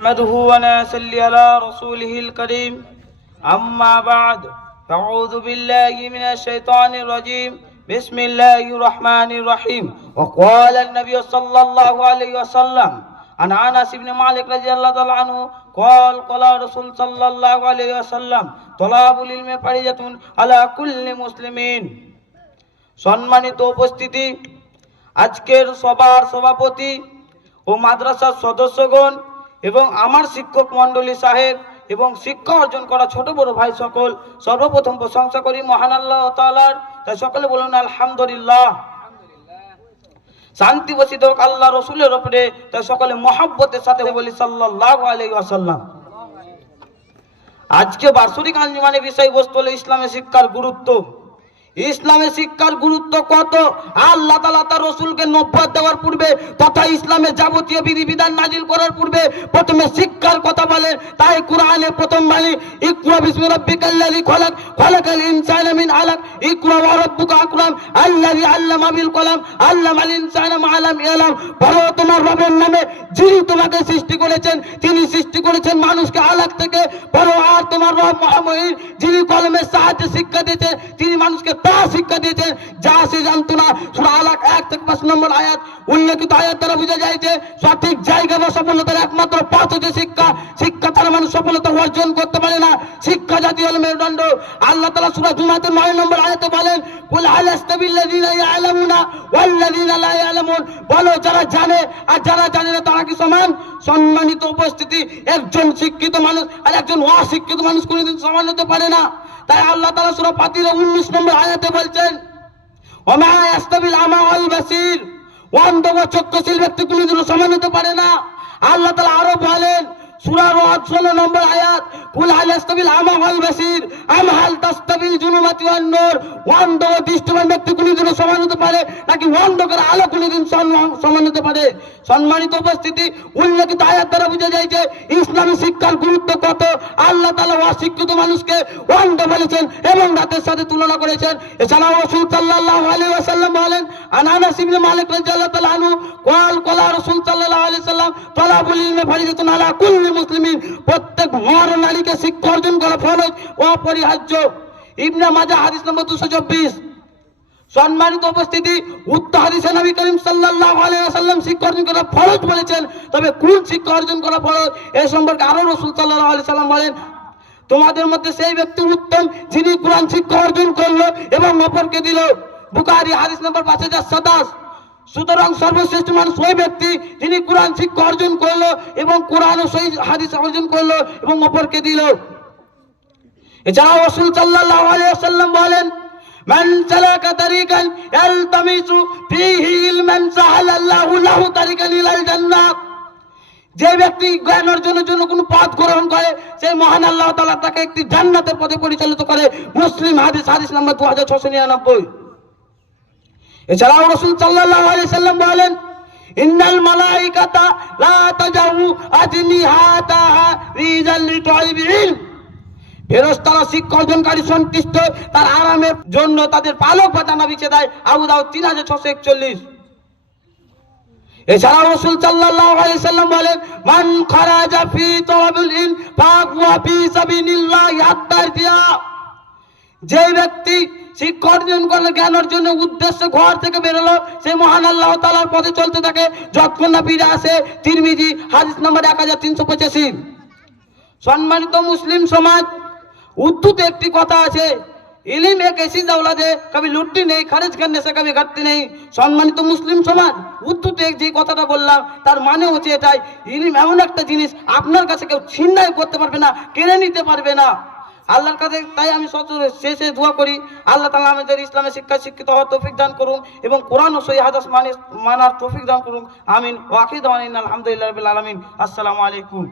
نحمده ونصلي على رسوله الكريم أما بعد فأعوذ بالله من الشيطان الرجيم بسم الله الرحمن الرحيم وقال النبي صلى الله عليه وسلم عن أنس بن مالك رضي الله تعالى عنه قال قال رسول صلى الله عليه وسلم طلاب العلم فريضة على كل مسلمين সম্মানিত উপস্থিতি আজকের সবার সভাপতি ও মাদ্রাসার সদস্যগণ এবং আমার শিক্ষক মণ্ডলী সাহেব এবং শিক্ষা অর্জন করা ছোট বড় ভাই সকল সর্বপ্রথম প্রশংসা করি, মহান আল্লাহ তালার তাই সকলে বলুন, আলহামদুলিল্লাহ। শান্তি বসিত আল্লাহ রসুলের ওপরে তাই সকলে মহাব্বতের সাথে বলি সাল্লাহ আলাই আসাল্লাম আজকে বার্ষিক আঞ্জুমানে বিষয়বস্তু হলো ইসলামের শিক্ষার গুরুত্ব। ইসলামের শিক্ষার গুরুত্ব কত? আল্লাহ তালা তার রসুলকে নব্বত দেওয়ার পূর্বে তথা ইসলামের যাবতীয় বিধিবিধান নাজিল করার পূর্বে প্রথমে শিক্ষার কথা বলেন, তাই কোরআনে প্রথম বলে ইকরা খলাক মিন আলাক আকরাম বিল কলাম, আল্লামাল ইনসানা মা লাম ইয়ালাম বলো তোমার রবের নামে যিনি তোমাকে সৃষ্টি করেছেন, তিনি সৃষ্টি করেছেন মানুষকে আলাক থেকে বলো আর তোমার যিনি কলমের সাহায্যে শিক্ষা দিয়েছেন তিনি মানুষকে তা শিক্ষা দিয়েছেন যা সে জানতো না। সুরা আলাক এক থেকে পাঁচ নম্বর আয়াত। উল্লেখিত আয়াত দ্বারা বোঝা যায় সঠিক জায়গা বা সফলতার একমাত্র পথ হচ্ছে শিক্ষা। শিক্ষা ছাড়া মানুষ সফলতা অর্জন করতে পারে না। শিক্ষা জাতীয় মেরুদণ্ড আল্লাহ তালা সুরা জুমাতে নয় নম্বর আয়াতে বলেন, কুল বলো, যারা জানে আর যারা জানে না, তারা কি সমান? সম্মানিত উপস্থিতি, একজন শিক্ষিত মানুষ আর একজন অশিক্ষিত মানুষ কোনোদিন সমান হতে পারে না। তাই আল্লাহ তালা সুরা ফাতির উনিশ নম্বর আয়াতে বলছেন, ওমা আমা ওয়াল বাসির। অন্ধ ও চক্ষুশীল ব্যক্তি কোনোদিন সমান হতে পারে না। আল্লাহ তালা আরও বলেন সুরার ষোলো নম্বর আয়াত কুল হাল ইস্তাবিল আমা ওয়াল বাসির আম হাল তাস্তাবিল জুলুমাতি ওয়ান নূর অন্ধ ও দৃষ্টিবান ব্যক্তি কোনোদিন সমান হতে পারে নাকি অন্ধকার আলো কোনোদিন সমান- সমান হতে পারে সম্মানিত উপস্থিতি উল্লেখিত আয়াত দ্বারা বোঝা যায় যে ইসলামী শিক্ষার গুরুত্ব কত আল্লাহ তালা অশিক্ষিত মানুষকে অন্ধ বলেছেন এবং রাতের সাথে তুলনা করেছেন এছাড়াও রসুল সাল্লাল্লাহু আলাইহি ওয়াসাল্লাম বলেন আন আনাস ইবনে মালিক রাদিয়াল্লাহু তাআলা আনহু قال قال রাসূল সাল্লাল্লাহু আলাইহি সাল্লাম তালাবুল ইলমি ফরিদাতুন আলা কুল্লি মুসলিমিন প্রত্যেক নর নারীকে শিক্ষা অর্জন করা ফরজ, অপরিহার্য। ইবনে মাজাহ হাদিস নম্বর 224 সম্মানিত উপস্থিতি, উক্ত হাদিসে নবী করিম সাল্লাল্লাহু আলাইহি শিক্ষা অর্জন করা ফরজ বলেছেন, তবে কোন শিক্ষা অর্জন করা ফরজ এই সম্পর্কে আরও রাসূল সাল্লাল্লাহু আলাইহি সাল্লাম বলেন, তোমাদের মধ্যে সেই ব্যক্তি উত্তম যিনি কোরআন শিক্ষা অর্জন করল এবং অপরকে দিল। বুখারী হাদিস নম্বর পাঁচ হাজার সাতাশ। সুতরাং সর্বশ্রেষ্ঠ মানুষ ওই ব্যক্তি যিনি কোরআন শিক্ষা অর্জন করল এবং কোরআন ও হাদিস অর্জন করল এবং অপরকে দিল। এছাড়াও রাসূল সাল্লাল্লাহু আলাইহি ওয়াসাল্লাম বলেন যে ব্যক্তি জ্ঞান অর্জনের জন্য কোনো পথ গ্রহণ করে সেই মহান আল্লাহ তাকে একটি জান্নাতের পথে পরিচালিত করে। মুসলিম হাদিস হাদিস নাম্বার দু হাজার ছশো নিরানব্বই। এছাড়াও রসুল আলাইহি সাল্লাম বলেন, ইন্নাল মালাইকাতা লা তাজাউ আজনিহাতাহা রিজাল লিতাইবিল ফেরেশতারা শিক্ষা অর্জনকারী সন্তুষ্ট, তার আরামের জন্য তাদের পালক বাতানা বিছে দেয়। আবু দাউদ তিন হাজার ছশো একচল্লিশ। এছাড়াও রাসূল সাল্লাল্লাহু আলাইহি সাল্লাম বলেন, মান খারাজা ফি তাওয়াবিল ইন ফাহুয়া ফি সাবিলিল্লাহি হাত্তা যে ব্যক্তি শিক্ষা অর্জন করলে জ্ঞান অর্জনের উদ্দেশ্যে ঘর থেকে বেরোলো সে মহান আল্লাহ তালার পথে চলতে থাকে যতক্ষণ না ফিরে আসে তিরমিজি হাদিস নম্বর এক হাজার তিনশো পঁচাশি সম্মানিত মুসলিম সমাজ উর্দুতে একটি কথা আছে ইলিম এক ऐसी दौलत है कभी लुटती नहीं खर्च करने से कभी घटती नहीं সম্মানিত মুসলিম সমাজ উর্দুতে যে কথাটা বললাম তার মানে হচ্ছে এটাই ইলিম এমন একটা জিনিস আপনার কাছে কেউ ছিনতাই করতে পারবে না কেড়ে নিতে পারবে না আল্লাহর কাছে তাই আমি সচরে শেষে দোয়া করি, আল্লাহ তালা আমাদের ইসলামের শিক্ষা শিক্ষিত হওয়ার তৌফিক দান করুন এবং কোরআন ও সৈহাদাস হাদাস মানে মানার তৌফিক দান করুন। আমিন। ওয়াকিদ আলহামদুলিল্লাহ আলমিন। আসসালামু আলাইকুম।